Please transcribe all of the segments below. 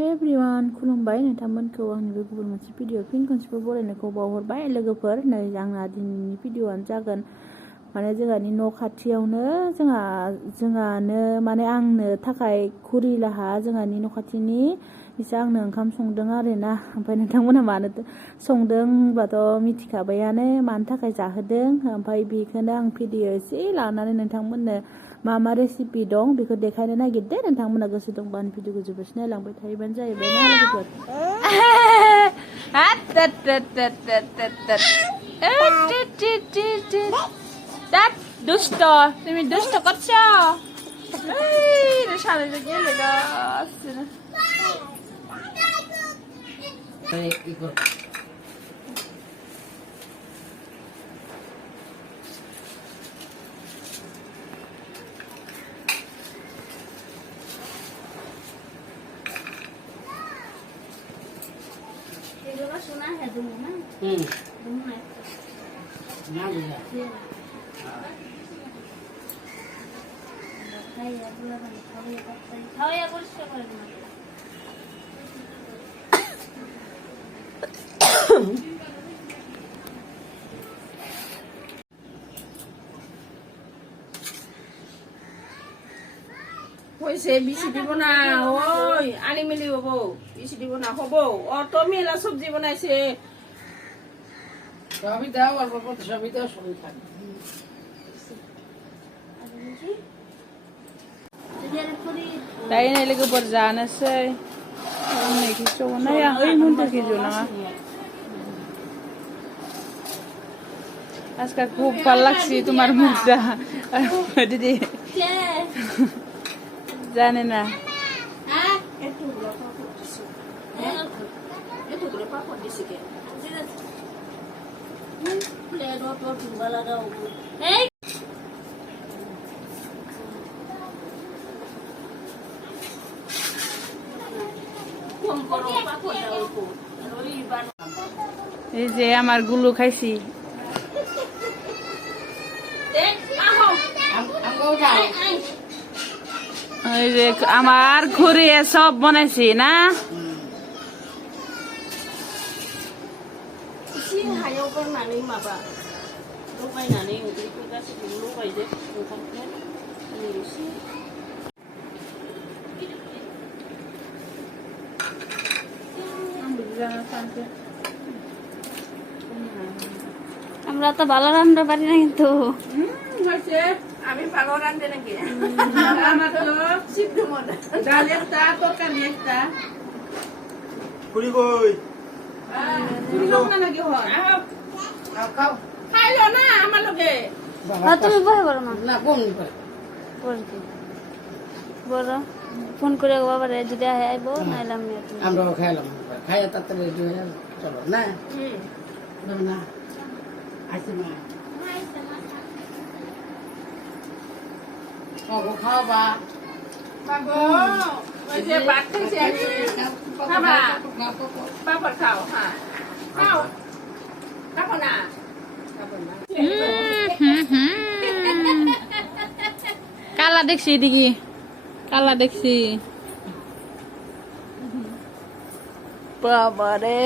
everyone खुलुमबाय नोंथांमोनखौ आंनि बे गुबुन मोनसे भिडिअ फिन खनसेबो बरायनायखौ बावहरबाय लोगोफोर नै आंना दिनैनि भिडिअआनो जागोन माने जोंहानि न' खाथियावनो जोंहानो माने आंनो थाखाय खुरिलाहा जोंहानि न' खाथिनि इसे आंनो ओंखाम संदों आरोना ओमफ्राय नोंथांमोना मानो संदों होनबाथ' मिथिखाबायानो मानो थाखाय जाहोदों ओमफ्राय बेखौनो आं भिडिअ एसे लानानै नोंथांमोननो मा रेसिपि दं बेखौ देखायनो नागिरदों नोंथांमोना गोसो दंबा आंनि भिडिअखौ जोबोद नायलांबाय थायोबानो जाहैबाय ना लोगोफोर दुष्ट তুমি দুষ্ট করছো এই সামনে গেলে গাছনা এই কি কর এগুলো শোনা है তুমি না তুমি না বুঝা পয়সা বেশি দিব না ওই আনি মিলি হবো বেশি দিব না হবো অত মেলা সবজি বানাইছে সবই দাও অল্প অল্প সবই দাও সবই খাবে Đây này là cái bột giá nó xây này cái chỗ này à ơi muốn cái chỗ nào আজকে খুব ভালো লাগছে তোমার মুখটা দিদি জানে না হ্যাঁ একটু গুলো পাপড় দিছি একটু গুলো পাপড় দিছি কে প্লেট অটো টুবা লাগাও এই এই যে আমার গুলো খাইছি এই যে আমার ঘুরিয়ে সব বানাইছি না माबा लगायनानै ओंख्रिखौ गासैखौबो लगायदो ओंखामखौ एसे আমরা তো ভালো রান্না পারি না কিন্তু আমি ভালো রাঁধতে নাকি আমার তো সিদ্ধ মনে ডাল একটা তরকারি একটা পুরি কই তুমি লোক না নাকি হয় খাও খাইলো না আমার লগে তুমি বহে করো না না কোন করে বড় ফোন করে বাবারে যদি আইব নাইলে আমি আমরাও খাইলাম খাইয়া তাড়াতাড়ি রেডি হয়ে চলো না না আসি মা খাওয়া বাবু ওই যে ভাত খাইছি আমি খাবা পাপড় খাও হ্যাঁ খাও খাবো না কালা দেখছি এদিকে কালা দেখছি বাবারে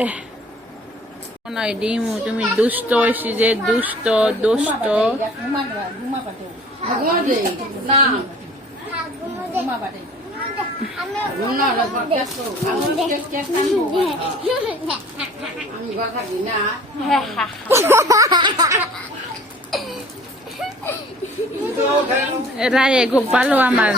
নয় ডিমু তুমি দুষ্ট হয়েছি যে দুষ্ট দুষ্ট রায়ে খুব ভালো আমার